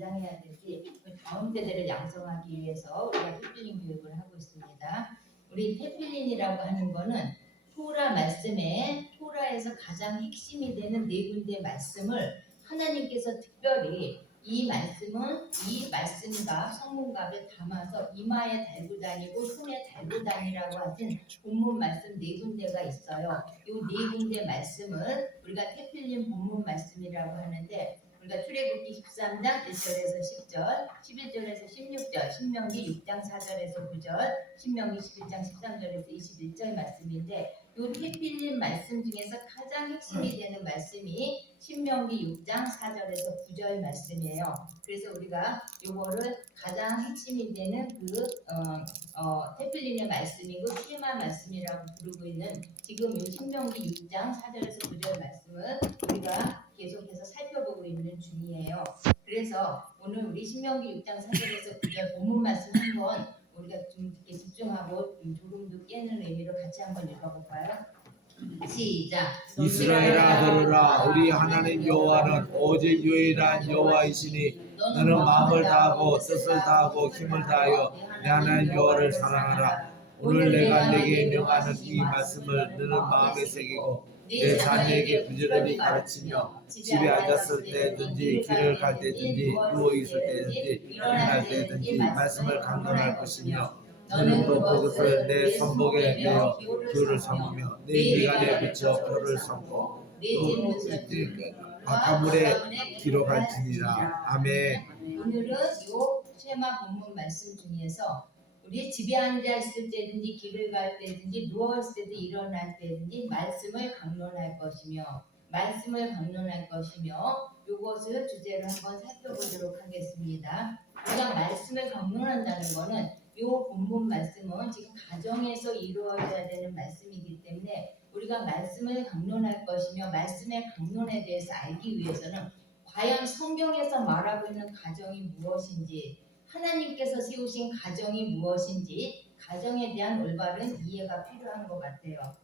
감당해야 되지 다음 세대를 양성하기 위해서 우리가 테필린 교육을 하고 있습니다. 우리 테필린이라고 하는 거는 토라 말씀에 토라에서 가장 핵심이 되는 네 군데 말씀을 하나님께서 특별히 이 말씀과 성문갑에 담아서 이마에 달고 다니고 손에 달고 다니라고 하신 본문 말씀 네 군데가 있어요. 이 네 군데 말씀을 우리가 테필린 본문 말씀이라고 하는데 우리가 출애굽기 13장 1절에서 10절, 11절에서 16절, 신명기 6장 4절에서 9절, 신명기 11장 13절에서 21절 말씀인데 이 테필린 말씀 중에서 가장 핵심이 되는 말씀이 신명기 6장 4절에서 9절 말씀이에요. 그래서 우리가 요거를 가장 핵심이 되는 테필린의 말씀이고 쉐마 말씀이라고 부르고 있는 지금 이 신명기 6장 4절에서 9절 말씀을 우리가 계속해서 살펴보고 있는 중이에요. 그래서 오늘 우리 신명기 6장 4절에서 9절 본문 말씀 한번 우리가 좀 이렇게 집중하고 조금도 깨는 의미로 같이 한번 읽어볼까요? 시작. 이스라엘아 들으라. 우리 하나님 여호와는 오직 유일한 여호와이시니 너는 마음을 다하고 뜻을 다하고 힘을 다하여 내 하나님 여호와를 사랑하라. 오늘 내가 네게 명하는 이 말씀을 너는 마음에 새기고 내 자녀에게 부지런히 가르치며 집에 앉았을 때든지 길을 갈 때든지 누워 있을 때든지 일어날 때든지 말씀을 강론할 것이며 너는 또 그것을 내 손목에 내어 기호를 삼으며 내 미간에 붙여 표를 삼고 또 바카물에 기록할지니라. 아멘. 오늘은 요 쉐마 본문 말씀 중에서 우리 집에 앉아 있을 때든지 길을 갈 때든지 누워 있을 때도 일어날 때든지 말씀을 강론할 것이며 요것을 주제로 한번 살펴보도록 하겠습니다. 우리가 말씀을 강론한다는 거는 요 본문 말씀은 지금 가정에서 이루어져야 되는 말씀이기 때문에 우리가 말씀을 강론할 것이며 말씀의 강론에 대해서 알기 위해서는 과연 성경에서 말하고 있는 가정이 무엇인지 하나님께서 세우신 가정이 무엇인지 가정에 대한 올바른 이해가 필요한 것 같아요.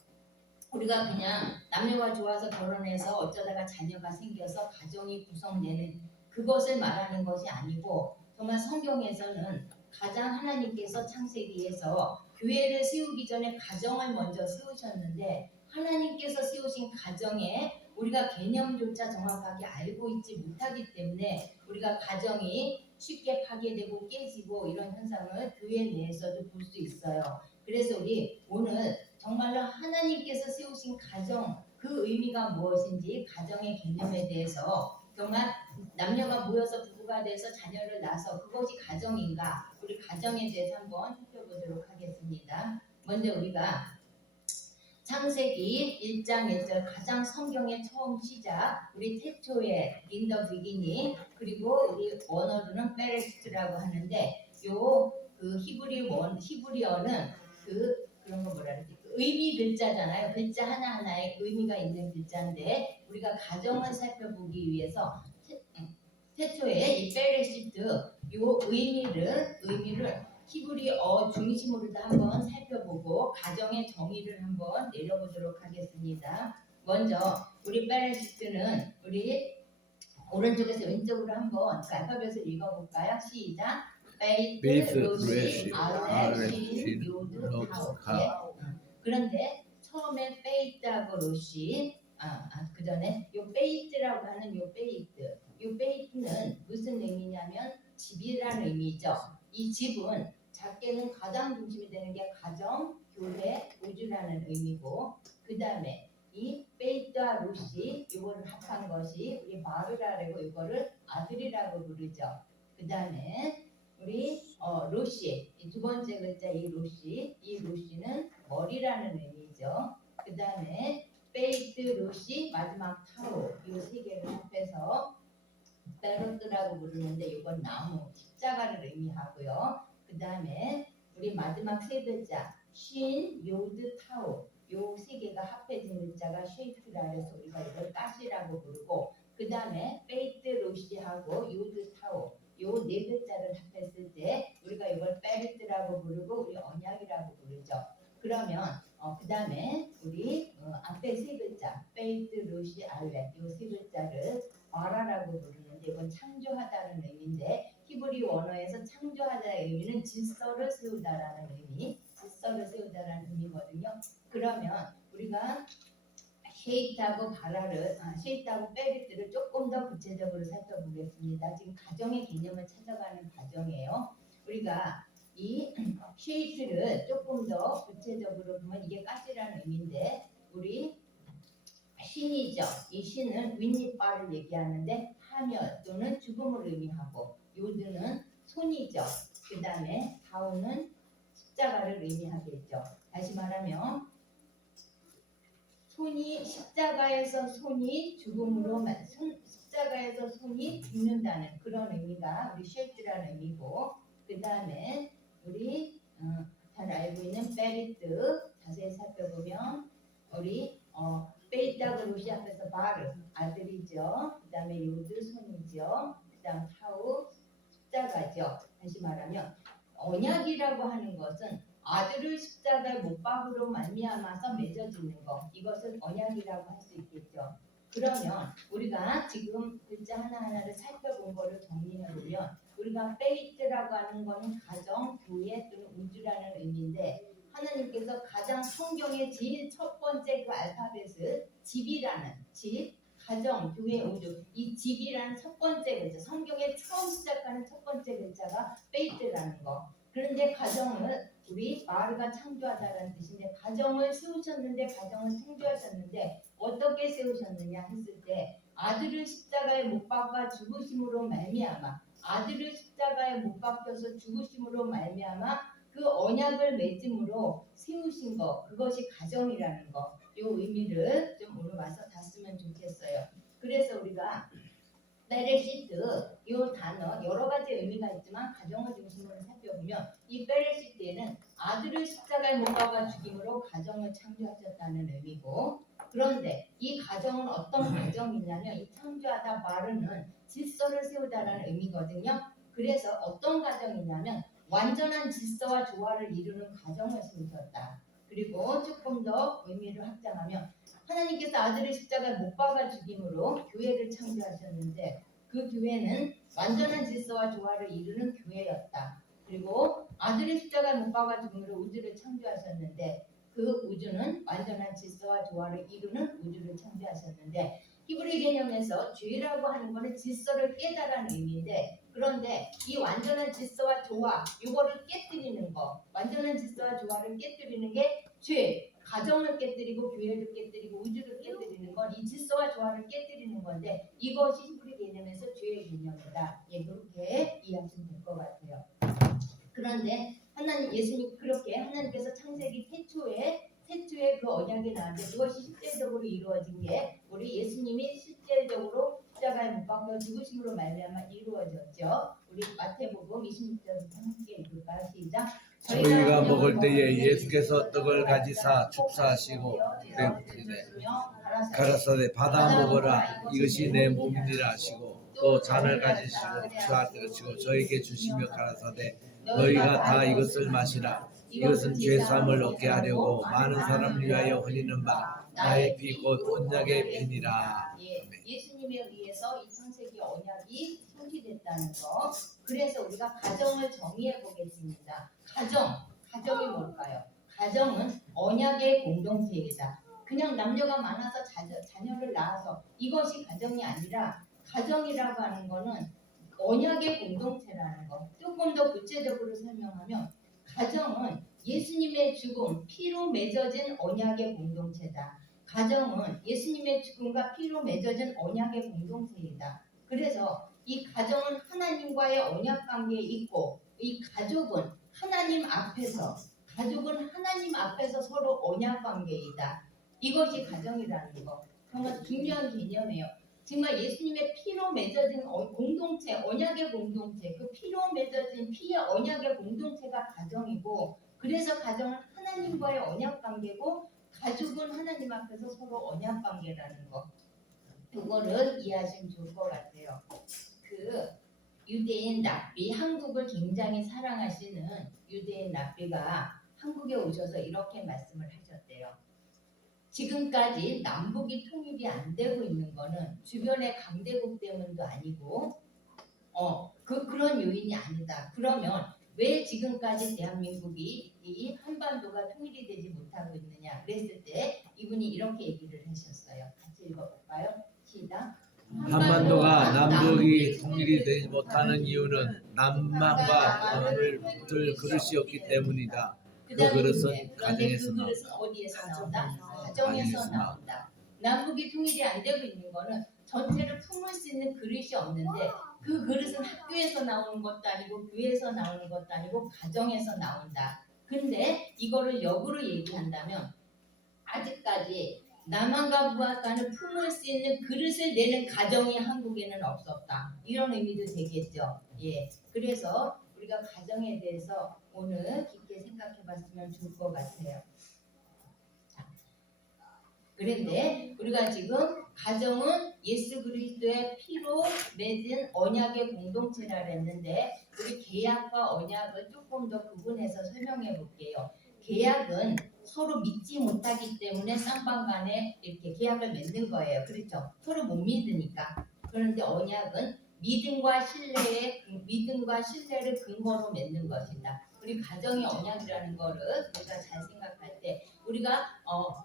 우리가 그냥 남녀가 좋아서 결혼해서 어쩌다가 자녀가 생겨서 가정이 구성되는 그것을 말하는 것이 아니고 정말 성경에서는 가장 하나님께서 창세기에서 교회를 세우기 전에 가정을 먼저 세우셨는데 하나님께서 세우신 가정에 우리가 개념조차 정확하게 알고 있지 못하기 때문에 우리가 가정이 쉽게 파괴되고 깨지고 이런 현상을 교회 내에서도 볼 수 있어요. 그래서 우리 오늘 정말로 하나님께서 세우신 가정 그 의미가 무엇인지 가정의 개념에 대해서 정말 남녀가 모여서 부부가 돼서 자녀를 낳아서 그것이 가정인가 우리 가정에 대해서 한번 살펴보도록 하겠습니다. 먼저 우리가 창세기 1장 1절 가장 성경의 처음 시작 우리 태초에 in the beginning 그리고 우리 원어로는 베레시트라고 하는데 요 그 히브리어는 그런 거 뭐라 그러지? 의미 글자잖아요. 글자 하나하나에 의미가 있는 글자인데 우리가 가정을 살펴보기 위해서 태초에 이 베레시트 요 의미를 히브리어 중심으로 한번 살펴보고 가정의 정의를 한번 내려보도록 하겠습니다. 먼저 우리 베레시트는 우리 오른쪽에서 왼쪽으로 한번 그 알파벳을 읽어볼까요? 시작. 베이트, 로시, 알렛, 신, 요드, 타우. 그런데 처음에 베이트하고 로시, 그 전에 요 베이트라고 하는 요 베이트는 무슨 의미냐면 집이라는 의미죠. 이 집은 작게는 가장 중심이 되는 게 가정, 교회, 우주라는 의미고 그 다음에 이 베이트와 로시 이거를 합한 것이 우리 마르라고 이거를 아들이라고 부르죠. 그 다음에 우리 로시 두 번째 글자 이 로시는 머리라는 의미죠. 그 다음에 베이트 로시 마지막 타로 이 세 개를 합해서 베로트라고 부르는데 이건 나무 십자가를 의미하고요. 그 다음에 우리 마지막 세 글자 신 요드 타오 요 세 개가 합해진 글자가 쉐이프라 해서 우리가 이걸 가시라고 부르고 그 다음에 베이트 로시하고 요드 타오 요 네 글자를 합했을 때 우리가 이걸 베리트라고 부르고 우리 언약이라고 부르죠. 그러면 그 다음에 우리 앞에 세 글자 베이트 로시 알렛 요 세 글자를 바라라고 부르는데 대부분 창조하다는 의미인데 히브리 원어에서 창조하다의 의미는 질서를 세우다라는 의미, 질서를 세우다라는 의미거든요. 그러면 우리가 쉐이트하고 베리트를 조금 더 구체적으로 살펴보겠습니다. 지금 가정의 개념을 찾아가는 과정이에요. 우리가 이 쉐이트를 조금 더 구체적으로 보면 이게 가지라는 의미인데 우리 신이죠. 이 신은 윗니빨을 얘기하는데 파멸 또는 죽음을 의미하고 요드는 손이죠. 그 다음에 다우는 십자가를 의미하겠죠. 다시 말하면 손이 십자가에서 손이 죽음으로 십자가에서 손이 죽는다는 그런 의미가 우리 쉐이트라는 의미고 그 다음에 우리 잘 알고 있는 베리트 자세히 살펴보면 우리 베이타그로 시작해서 바르 아들이죠. 그 다음에 요드 손이죠. 그 다음 타우 십자가죠. 다시 말하면 언약이라고 하는 것은 아들을 십자가에 못 박으로 말미암아서 맺어지는 것 이것을 언약이라고 할 수 있겠죠. 그러면 우리가 지금 글자 하나하나를 살펴본 거를 정리해 보면 우리가 페이트라고 하는 거는 가정, 교회 또는 우주라는 의미인데 하나님께서 가장 성경의 제일 첫 번째 그 알파벳을 집이라는 집, 가정, 교회, 우주 이 집이라는 첫 번째 글자 성경에 처음 시작하는 첫 번째 글자가 페이트라는 거. 그런데 가정을 우리 마르가 창조하다라는 뜻인데 가정을 세우셨는데 가정을 창조하셨는데 어떻게 세우셨느냐 했을 때 아들을 십자가에 못 박아 죽으심으로 말미암아 아들을 십자가에 못 박혀서 죽으심으로 말미암아 그 언약을 맺음으로 세우신 것 그것이 가정이라는 것 이 의미를 좀 오늘 와서 다 쓰면 좋겠어요. 그래서 우리가 베레시트 이 단어 여러 가지 의미가 있지만 가정을 중심으로 살펴보면 이 베레시트에는 아들을 십자가에 못 박아 죽임으로 가정을 창조하셨다는 의미고 그런데 이 가정은 어떤 가정이냐면 이 창조하다 마르는 질서를 세우다라는 의미거든요. 그래서 어떤 가정이냐면 완전한 질서와 조화를 이루는 가정을 세우셨다. 그리고 조금 더 의미를 확장하면 하나님께서 아들을 십자가에 못 박아 죽임으로 교회를 창조하셨는데 그 교회는 완전한 질서와 조화를 이루는 교회였다. 그리고 아들의 십자가에 못 박아 죽임으로 우주를 창조하셨는데 그 우주는 완전한 질서와 조화를 이루는 우주를 창조하셨는데 히브리 개념에서 죄라고 하는 것은 질서를 깨달라는 의미인데 그런데 이 완전한 질서와 조화 이거를 깨뜨리는 거 완전한 질서와 조화를 깨뜨리는 게 죄 가정을 깨뜨리고 교회를 깨뜨리고 우주를 깨뜨리는 건 이 질서와 조화를 깨뜨리는 건데 이것이 히브리 개념에서 죄의 개념이다. 예, 그렇게 이해하시면 될 것 같아요. 그런데 예수님 그렇게 하나님께서 창세기 태초에 그 언약이 나왔는데 그것이 실제적으로 이루어진 게 우리 예수님이 실제적으로 십자가에 못 박혀 죽으심으로 말미암아 이루어졌죠. 우리 마태복음 26절부터 함께 읽을까요? 시작. 저희가 먹을 때에 예수께서 떡을 가지사 축사하시고 가라사대 받아 먹으라 이것이 내 몸이니라 하시고 또 잔을 가지시고 축사하시고 저에게 주시며 가라사대 너희가 다 이것을 마시라 이것은 죄사함을 얻게 하려고 많은 사람을 위하여 흘리는 바 나의 피 곧 언약의 피니라. 예수님에 의해서 이 창세기 언약이 성취됐다는 거. 그래서 우리가 가정을 정의해 보겠습니다. 가정이 뭘까요? 가정은 언약의 공동체이다. 그냥 남녀가 많아서 자녀를 낳아서 이것이 가정이 아니라 가정이라고 하는 거는 언약의 공동체라는 거. 조금 더 구체적으로 설명하면 가정은 예수님의 죽음, 피로 맺어진 언약의 공동체다. 가정은 예수님의 죽음과 피로 맺어진 언약의 공동체이다. 그래서 이 가정은 하나님과의 언약 관계에 있고 이 가족은 하나님 앞에서 서로 언약 관계이다. 이것이 가정이라는 거. 정말 중요한 개념이에요. 정말 예수님의 피로 맺어진 공동체, 언약의 공동체, 그 피로 맺어진 피의 언약의 공동체가 가정이고 그래서 가정은 하나님과의 언약 관계고 가족은 하나님 앞에서 서로 언약 관계라는 거. 그거를 이해하시면 좋을 것 같아요. 그 유대인 랍비, 한국을 굉장히 사랑하시는 유대인 랍비가 한국에 오셔서 이렇게 말씀을 하셨대요. 지금까지 남북이 통일이 안 되고 있는 거는 주변의 강대국 때문도 아니고 그런 요인이 아니다. 그러면 왜 지금까지 대한민국이 이 한반도가 통일이 되지 못하고 있느냐 그랬을 때 이분이 이렇게 얘기를 하셨어요. 같이 읽어볼까요? 시작. 한반도가 남북이 통일이 되지 못하는 이유는 남만과 남을 붙을 그릇이 없기 때문이다. 그 그릇은 가정에서 그 나온다. 그릇은 어디에서 나온다? 가정에서 나온다. 남북이 통일이 안 되고 있는 거는 전체를 품을 수 있는 그릇이 없는데 그 그릇은 학교에서 나오는 것도 아니고 교회에서 나오는 것도 아니고 가정에서 나온다. 근데 이거를 역으로 얘기한다면 아직까지 남한과 북한을 품을 수 있는 그릇을 내는 가정이 한국에는 없었다. 이런 의미도 되겠죠. 예. 그래서 우리가 가정에 대해서 오늘 깊게 생각해봤으면 좋을 것 같아요. 그런데 우리가 지금 가정은 예수 그리스도의 피로 맺은 언약의 공동체라 그랬는데 우리 계약과 언약을 조금 더 구분해서 설명해 볼게요. 계약은 서로 믿지 못하기 때문에 쌍방간에 이렇게 계약을 맺는 거예요. 그렇죠? 서로 못 믿으니까. 그런데 언약은 믿음과 신뢰를 근거로 맺는 것이다. 우리 가정의 언약이라는 거를 우리가 잘 생각할 때 우리가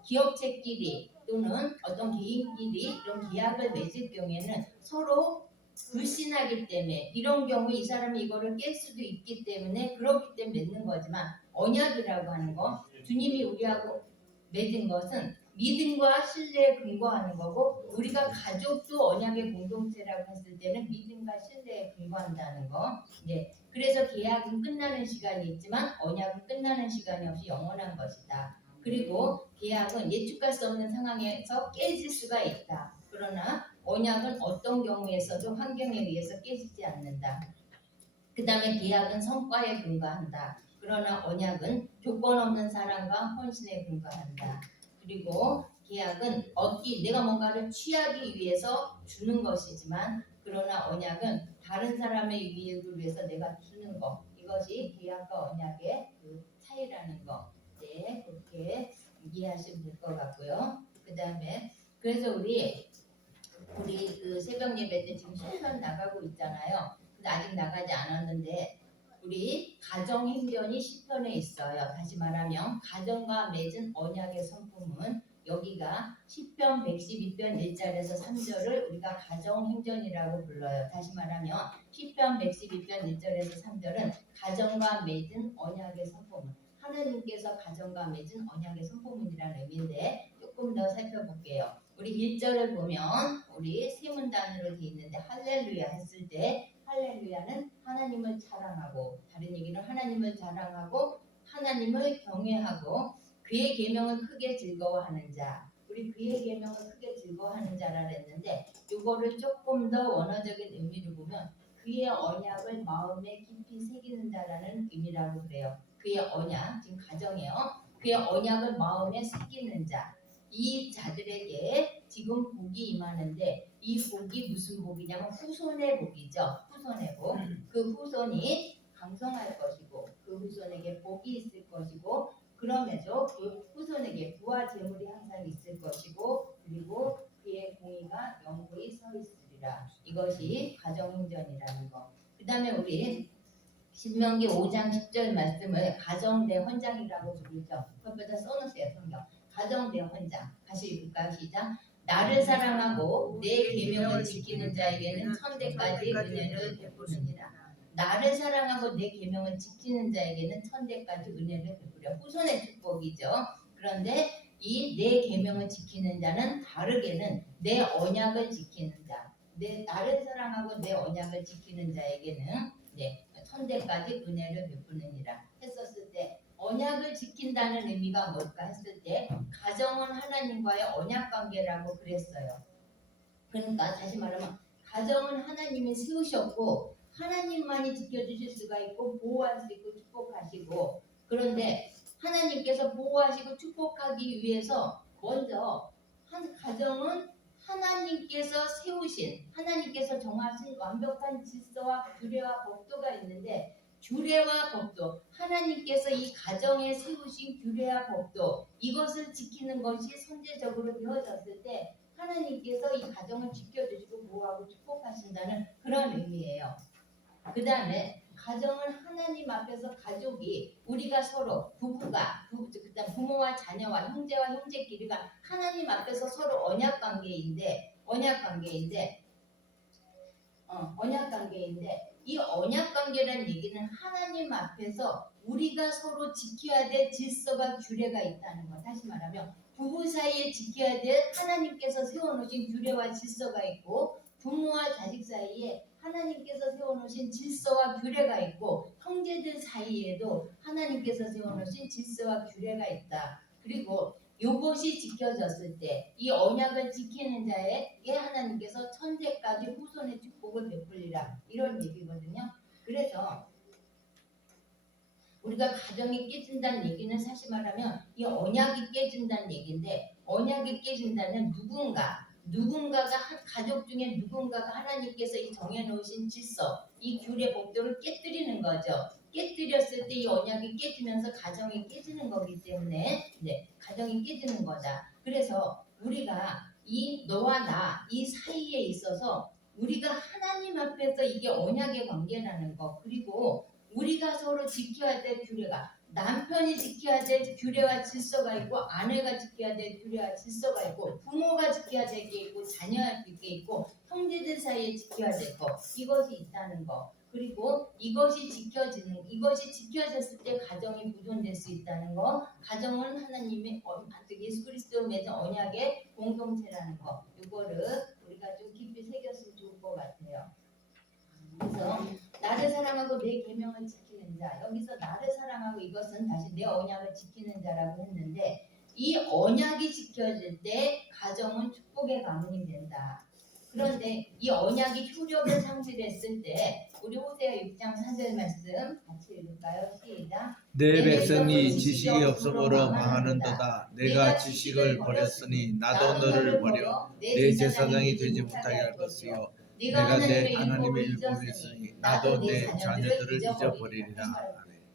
기업체끼리 또는 어떤 개인끼리 이런 계약을 맺을 경우에는 서로 불신하기 때문에 이런 경우에 이 사람이 이거를 깰 수도 있기 때문에 그렇기 때문에 맺는 거지만 언약이라고 하는 거 주님이 우리하고 맺은 것은 믿음과 신뢰에 근거하는 거고 우리가 가족도 언약의 공동체라고 했을 때는 믿음과 신뢰에 근거한다는 거. 네. 그래서 계약은 끝나는 시간이 있지만 언약은 끝나는 시간이 없이 영원한 것이다. 그리고 계약은 예측할 수 없는 상황에서 깨질 수가 있다. 그러나 언약은 어떤 경우에서도 환경에 의해서 깨지지 않는다. 그 다음에 계약은 성과에 근거한다. 그러나 언약은 조건 없는 사랑과 헌신에 근거한다. 그리고 계약은 내가 뭔가를 취하기 위해서 주는 것이지만 그러나 언약은 다른 사람의 유익을 위해서 내가 주는 것. 이것이 계약과 언약의 그 차이라는 거. 네, 그렇게 이해하시면 될 것 같고요. 그 다음에 그래서 우리 그 새벽 예배 때 지금 시편 나가고 있잖아요. 근데 아직 나가지 않았는데 우리 가정 행전이 시편에 있어요. 다시 말하면 가정과 맺은 언약의 성품은 여기가 시편 112편 1절에서 3절을 우리가 가정 행전이라고 불러요. 다시 말하면 시편 112편 1절에서 3절은 가정과 맺은 언약의 성품은 하나님께서 가정과 맺은 언약의 성품이라는 의미인데 조금 더 살펴볼게요. 우리 1절을 보면 우리 세 문단으로 되어 있는데 할렐루야 했을 때 할렐루야는 하나님을 자랑하고 다른 얘기는 하나님을 자랑하고 하나님을 경외하고 그의 계명을 크게 즐거워하는 자. 우리 그의 계명을 크게 즐거워하는 자라 그랬는데 이거를 조금 더 원어적인 의미를 보면 그의 언약을 마음에 깊이 새기는 자라는 의미라고 그래요. 그의 언약, 지금 가정이에요. 그의 언약을 마음에 새기는 자. 이 자들에게 지금 복이 임하는데 이 복이 무슨 복이냐면 후손의 복이죠. 후손의 복. 그 후손이 강성할 것이고 그 후손에게 복이 있을 것이고 그럼에도 그 후손에게 부와 재물이 항상 있을 것이고 그리고 그의 공의가 영구히 서 있으리라. 이것이 가정행전이라는 거. 그 다음에 우리 신명기 5장 10절 말씀을 가정대헌장이라고 부르죠. 그것보다 써놓으세요. 성경. 가정대헌장. 다시 읽을까요? 시작. 나를 사랑하고 내 계명을 지키는 자에게는 천대까지 은혜를 베푸느니라. 나를 사랑하고 내 계명을 지키는 자에게는 천대까지 은혜를 베푸려. 후손의 축복이죠. 그런데 이 내 계명을 지키는 자는 다르게는 내 언약을 지키는 자. 나를 사랑하고 내 언약을 지키는 자에게는 천대까지 은혜를 베푸느니라 했었을 때 언약을 지킨다는 의미가 뭘까 했을 때 가정은 하나님과의 언약 관계라고 그랬어요. 그러니까 다시 말하면 가정은 하나님이 세우셨고 하나님만이 지켜주실 수가 있고 보호할 수 있고 축복하시고 그런데 하나님께서 보호하시고 축복하기 위해서 먼저 한 가정은 하나님께서 세우신 하나님께서 정하신 완벽한 질서와 규례와 법도가 있는데 규례와 법도 하나님께서 이 가정에 세우신 규례와 법도 이것을 지키는 것이 선제적으로 되어졌을 때 하나님께서 이 가정을 지켜주시고 보호하고 축복하신다는 그런 의미예요. 그 다음에 가정은 하나님 앞에서 가족이 우리가 서로 그다음 부모와 자녀와 형제와 형제끼리가 하나님 앞에서 서로 언약 관계인데 이 언약 관계라는 얘기는 하나님 앞에서 우리가 서로 지켜야 될 질서가 규례가 있다는 것. 다시 말하면 부부 사이에 지켜야 될 하나님께서 세워놓으신 규례와 질서가 있고 부모와 자식 사이에 하나님께서 세워놓으신 질서와 규례가 있고 형제들 사이에도 하나님께서 세워놓으신 질서와 규례가 있다. 그리고 이것이 지켜졌을 때 이 언약을 지키는 자에게 하나님께서 천대까지 후손의 축복을 베풀리라 이런 얘기거든요. 그래서 우리가 가정이 깨진다는 얘기는 사실 말하면 이 언약이 깨진다는 얘기인데 언약이 깨진다는 누군가가 가족 중에 누군가가 하나님께서 이 정해놓으신 질서 이 규례 법도를 깨뜨리는 거죠. 깨뜨렸을 때 이 언약이 깨지면서 가정이 깨지는 거기 때문에 가정이 깨지는 거다. 그래서 우리가 이 너와 나 이 사이에 있어서 우리가 하나님 앞에서 이게 언약의 관계라는 거 그리고 우리가 서로 지켜야 될 규례가 남편이 지켜야 될 규례와 질서가 있고 아내가 지켜야 될 규례와 질서가 있고 부모가 지켜야 될 게 있고 자녀할 게 있고 형제들 사이에 지켜야 될 거 이것이 있다는 거 그리고 이것이 지켜졌을 때 가정이 보존될 수 있다는 거 가정은 하나님의 예수 그리스도로 맺은 언약의 공동체라는 거 이거를 우리가 좀 깊이 새겼으면 좋을 것 같아요. 그래서 나를 사랑하고 내 계명을 지키는 자 여기서 나를 사랑하고 이것은 다시 내 언약을 지키는 자라고 했는데 이 언약이 지켜질 때 가정은 축복의 가문이 된다. 그런데 이 언약이 효력을 상실했을 때 우리 호세아 6장 4절 말씀 같이 읽을까요? 시작. 내 백성이 지식이 없으므로 망하는도다. 내가 지식을 버렸으니 나도 너를 버려 내 제사장이 되지 못하게 할 것이요 내가 내 하나님의 율법을 있으니 나도 내 자녀들을 잊어버리리라.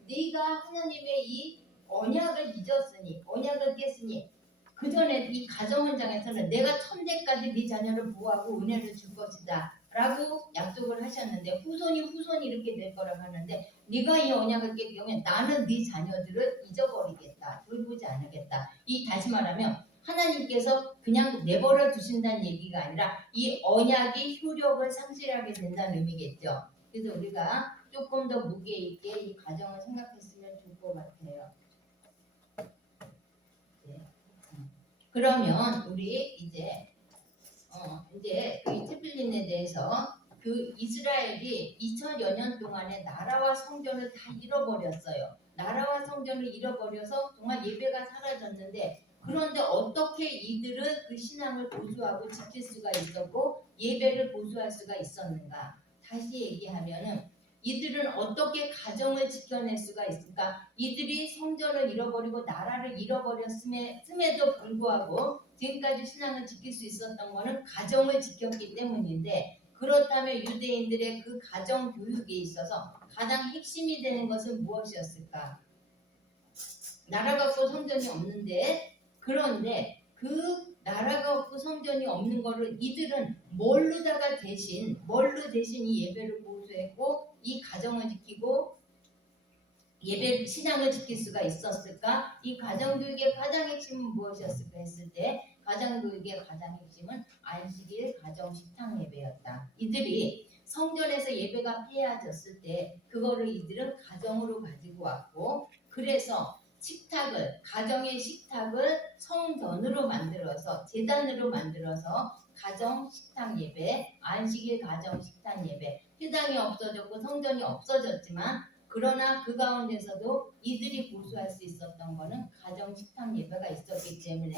네가 하나님의 이 언약을 잊었으니 언약을 깼으니 그 전에 이 가정 현장에서는 내가 천대까지 네 자녀를 보호하고 은혜를 줄 것이다 라고 약속을 하셨는데 후손이 이렇게 될 거라고 하는데 네가 이 언약을 깰 경우에 나는 네 자녀들을 잊어버리겠다 돌보지 않으겠다. 이 다시 말하면 하나님께서 그냥 내버려 두신다는 얘기가 아니라 이 언약이 효력을 상실하게 된다는 의미겠죠. 그래서 우리가 조금 더 무게 있게 이 과정을 생각했으면 좋을 것 같아요. 그러면 우리 이제 이 테필린에 대해서 그 이스라엘이 2000여 년 동안에 나라와 성전을 다 잃어버렸어요. 나라와 성전을 잃어버려서 정말 예배가 사라졌는데 그런데 어떻게 이들은 그 신앙을 보수하고 지킬 수가 있었고 예배를 보수할 수가 있었는가? 다시 얘기하면은 이들은 어떻게 가정을 지켜낼 수가 있을까? 이들이 성전을 잃어버리고 나라를 잃어버렸음에도 불구하고 지금까지 신앙을 지킬 수 있었던 것은 가정을 지켰기 때문인데 그렇다면 유대인들의 그 가정 교육에 있어서 가장 핵심이 되는 것은 무엇이었을까? 나라가 없고 성전이 없는데 그런데 그 나라가 없고 성전이 없는 거를 이들은 뭘로 대신 이 예배를 보수했고 이 가정을 지키고 예배 신앙을 지킬 수가 있었을까? 이 가정교육의 가장 핵심은 무엇이었을까 했을 때 가정교육의 가장 핵심은 안식일 가정식탁 예배였다. 이들이 성전에서 예배가 폐해졌을 때 그거를 이들은 가정으로 가지고 왔고 그래서 가정의 식탁을 성전으로 만들어서 제단으로 만들어서 가정 식탁 예배, 안식일 가정 식탁 예배, 회당이 없어졌고 성전이 없어졌지만 그러나 그 가운데서도 이들이 보수할 수 있었던 것은 가정 식탁 예배가 있었기 때문에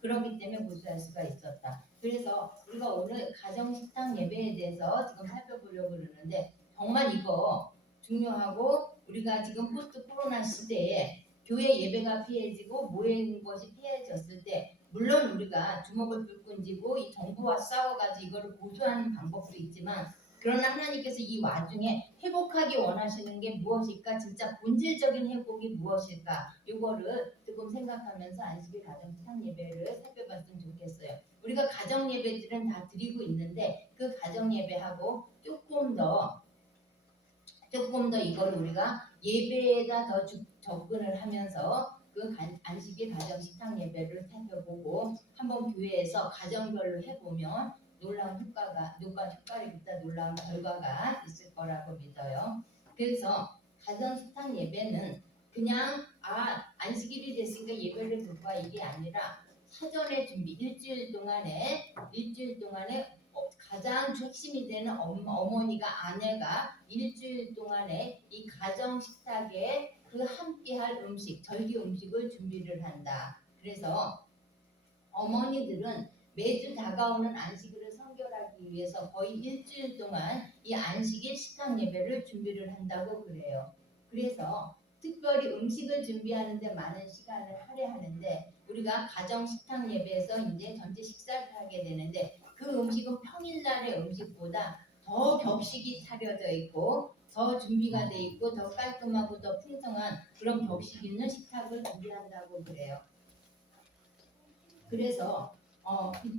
그렇기 때문에 보수할 수가 있었다. 그래서 우리가 오늘 가정 식탁 예배에 대해서 지금 살펴보려고 그러는데 정말 이거 중요하고 우리가 지금 포스트 코로나 시대에 교회 예배가 피해지고 모이는 것이 피해졌을 때 물론 우리가 주먹을 불끈 쥐고 이 정부와 싸워가지고 이거를 보수하는 방법도 있지만 그러나 하나님께서 이 와중에 회복하기 원하시는 게 무엇일까? 진짜 본질적인 회복이 무엇일까? 이거를 조금 생각하면서 안식일 가정 식탁 예배를 살펴봤으면 좋겠어요. 우리가 가정 예배들은 다 드리고 있는데 그 가정 예배하고 조금 더 이거를 우리가 예배에다 더 접근을 하면서 그 안식일 가정 식탁 예배를 살펴보고 한번 교회에서 가정별로 해보면 놀라운 효과를 놀라운 결과가 있을 거라고 믿어요. 그래서 가정 식탁 예배는 그냥 안식일이 됐으니까 예배를 드릴까 이게 아니라 사전에 준비 일주일 동안에 가장 핵심이 되는 어머니가 아내가 일주일 동안에 이 가정 식탁에 그 함께할 음식 절기 음식을 준비를 한다. 그래서 어머니들은 매주 다가오는 안식일을 성결하기 위해서 거의 일주일 동안 이 안식일 식탁 예배를 준비를 한다고 그래요. 그래서 특별히 음식을 준비하는데 많은 시간을 할애하는데 우리가 가정 식탁 예배에서 이제 전체 식사를 하게 되는데 그 음식은 평일날의 음식보다 더 격식이 차려져 있고 더 준비가 돼 있고 더 깔끔하고 더 풍성한 그런 격식 있는 식탁을 준비한다고 그래요. 그래서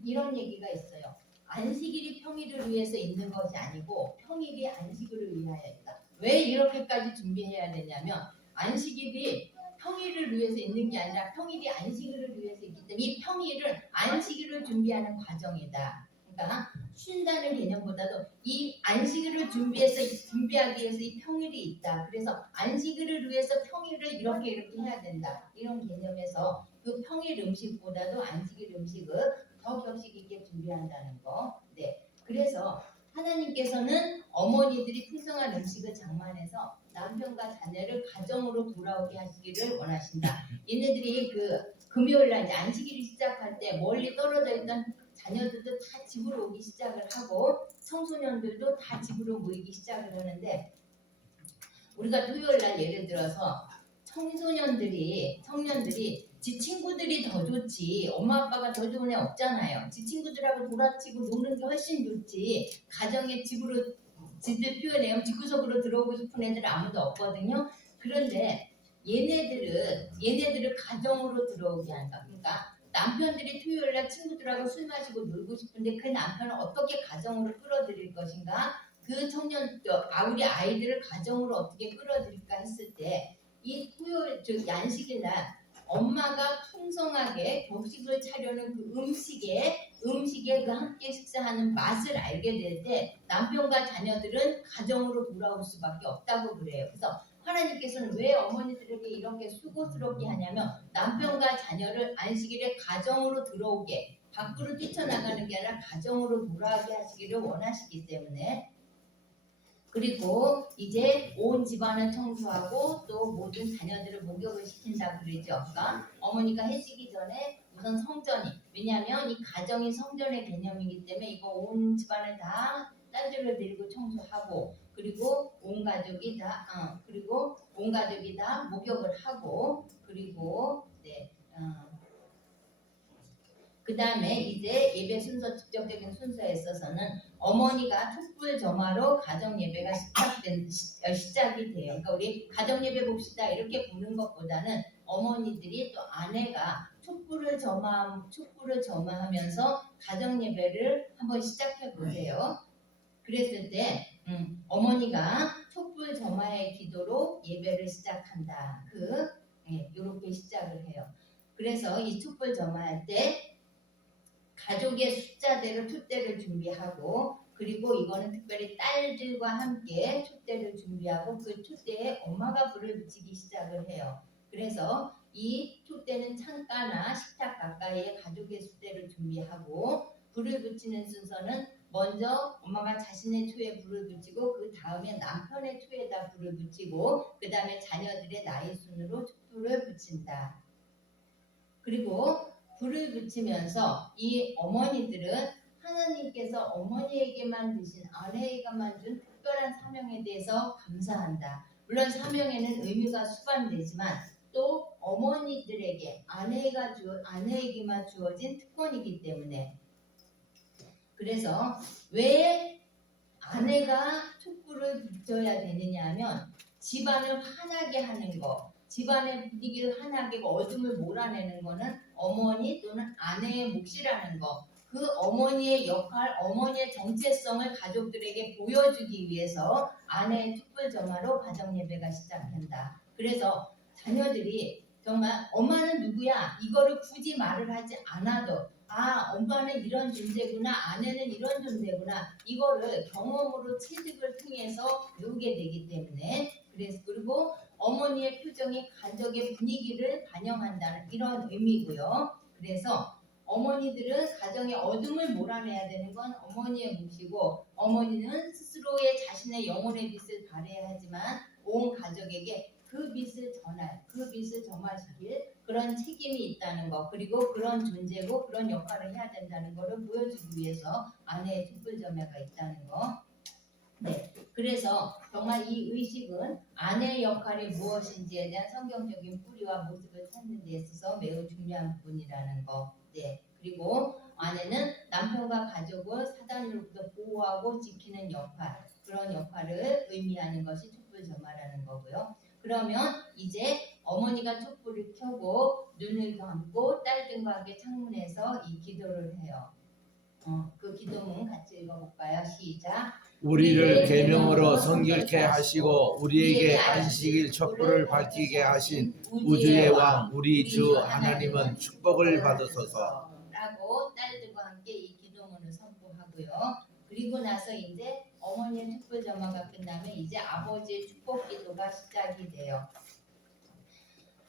이런 얘기가 있어요. 안식일이 평일을 위해서 있는 것이 아니고 평일이 안식일을 위하여 있다. 왜 이렇게까지 준비해야 되냐면 안식일이 평일을 위해서 있는 게 아니라 평일이 안식일을 위해서 있기 때문에 이 평일은 안식일을 준비하는 과정이다. 그러니까 쉰다는 개념보다도 이 안식일을 준비하기 위해서 이 평일이 있다. 그래서 안식일을 위해서 평일을 이렇게 해야 된다. 이런 개념에서 그 평일 음식보다도 안식일 음식을 더 격식 있게 준비한다는 거. 네. 그래서 하나님께서는 어머니들이 풍성한 음식을 장만해서 남편과 자녀를 가정으로 돌아오게 하시기를 원하신다. 얘네들이 그 금요일날 이제 안식일이 시작할 때 멀리 떨어져 있던 자녀들도 다 집으로 오기 시작을 하고 청소년들도 다 집으로 모이기 시작을 하는데 우리가 토요일날 예를 들어서 청년들이 지 친구들이 더 좋지 엄마 아빠가 더 좋은 애 없잖아요. 지 친구들하고 돌아치고 노는 게 훨씬 좋지 가정에 지들 표현해요. 집구석으로 들어오고 싶은 애들 아무도 없거든요. 그런데 얘네들을 가정으로 들어오게 한다. 그러니까 남편들이 토요일날 친구들하고 술 마시고 놀고 싶은데 그 남편을 어떻게 가정으로 끌어들일 것인가? 그 우리 아이들을 가정으로 어떻게 끌어들일까 했을 때 이 토요일 안식일 날 엄마가 풍성하게 격식을 차려는 그 음식에 그 함께 식사하는 맛을 알게 될 때 남편과 자녀들은 가정으로 돌아올 수밖에 없다고 그래요. 그래서 하나님께서는 왜 어머니들에게 이렇게 수고스럽게 하냐면 남편과 자녀를 안식일에 가정으로 들어오게 밖으로 뛰쳐나가는 게 아니라 가정으로 돌아오게 하시기를 원하시기 때문에 그리고 이제 온 집안을 청소하고 또 모든 자녀들을 목욕을 시킨다 그러죠. 그러니까 어머니가 해시기 전에 우선 성전이 왜냐하면 이 가정이 성전의 개념이기 때문에 이거 온 집안을 다 딴지를 들고 청소하고 그리고 온 가족이 다 목욕을 하고 그리고 그 다음에 이제 예배 순서 직접적인 순서에 있어서는 어머니가 촛불 점화로 가정 예배가 시작이 돼요. 그러니까 우리 가정 예배 봅시다 이렇게 보는 것보다는 어머니들이 또 아내가 촛불을 점화하면서 가정 예배를 한번 시작해 보세요. 그랬을 때 어머니가 촛불 점화의 기도로 예배를 시작한다. 이렇게 시작을 해요. 그래서 이 촛불 점화할 때 가족의 숫자대로 촛대를 준비하고 그리고 이거는 특별히 딸들과 함께 촛대를 준비하고 그 촛대에 엄마가 불을 붙이기 시작을 해요. 그래서 이 촛대는 창가나 식탁 가까이에 가족의 숫대를 준비하고 불을 붙이는 순서는 먼저 엄마가 자신의 초에 불을 붙이고 그 다음에 남편의 초에다 불을 붙이고 그 다음에 자녀들의 나이 순으로 촛불을 붙인다. 그리고 불을 붙이면서 이 어머니들은 하나님께서 어머니에게만 주신 아내에게만 준 특별한 사명에 대해서 감사한다. 물론 사명에는 의미가 수반되지만 또 어머니들에게 아내에게만 주어진 특권이기 때문에 그래서 왜 아내가 촛불을 붙여야 되느냐 하면 집안을 환하게 하는 거, 집안의 분위기를 환하게 하고 어둠을 몰아내는 거는 어머니 또는 아내의 몫이라는 거. 그 어머니의 역할, 어머니의 정체성을 가족들에게 보여주기 위해서 아내의 촛불 점화로 가정 예배가 시작한다. 그래서 자녀들이 정말 엄마는 누구야? 이거를 굳이 말을 하지 않아도 아, 엄마는 이런 존재구나, 아내는 이런 존재구나, 이거를 경험으로 체득을 통해서 배우게 되기 때문에 그리고 어머니의 표정이 가족의 분위기를 반영한다는 이런 의미고요. 그래서 어머니들은 가정의 어둠을 몰아내야 되는 건 어머니의 몫이고 어머니는 스스로의 자신의 영혼의 빛을 발해야 하지만 온 가족에게 그 빛을 전할, 그 빛을 점화시킬 그런 책임이 있다는 거, 그리고 그런 존재고 그런 역할을 해야 된다는 것을 보여주기 위해서 아내의 촛불 점화가 있다는 거. 네, 그래서 정말 이 의식은 아내의 역할이 무엇인지에 대한 성경적인 뿌리와 모습을 찾는 데 있어서 매우 중요한 부분이라는 거. 네, 그리고 아내는 남편과 가족을 사단으로부터 보호하고 지키는 역할, 그런 역할을 의미하는 것이 촛불 점화라는 거고요. 그러면 이제 어머니가 촛불을 켜고 눈을 감고 딸들과 함께 창문에서 이 기도를 해요. 그 기도문 같이 읽어볼까요? 시작. 우리를 계명으로 성결케 하시고 우리에게 안식일 촛불을 밝히게 하신 우주의 왕 우리 주 하나님은 축복을 받으소서. 라고 딸들과 함께 이 기도문을 선포하고요. 그리고 나서 이제 어머니의 촛불 점화가 끝나면 이제 아버지의 축복 기도가 시작이 돼요.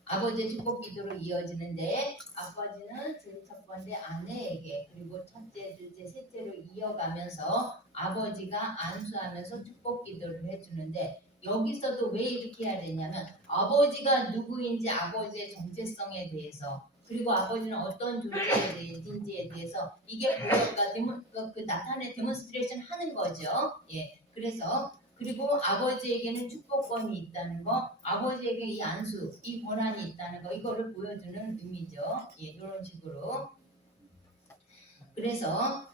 아버지의 축복 기도로 이어지는데 아버지는 제일 첫 번째 아내에게 그리고 첫째, 둘째, 셋째로 이어가면서 아버지가 안수하면서 축복 기도를 해주는데 여기서도 왜 이렇게 해야 되냐면 아버지가 누구인지 아버지의 정체성에 대해서 그리고 아버지는 어떤 존재인지에 대해서 이게 보여가 그 나타내 데몬스트레이션 하는 거죠. 예, 그래서 그리고 아버지에게는 축복권이 있다는 거, 아버지에게 이 안수, 이 권한이 있다는 거, 이거를 보여주는 의미죠. 예, 이런 식으로. 그래서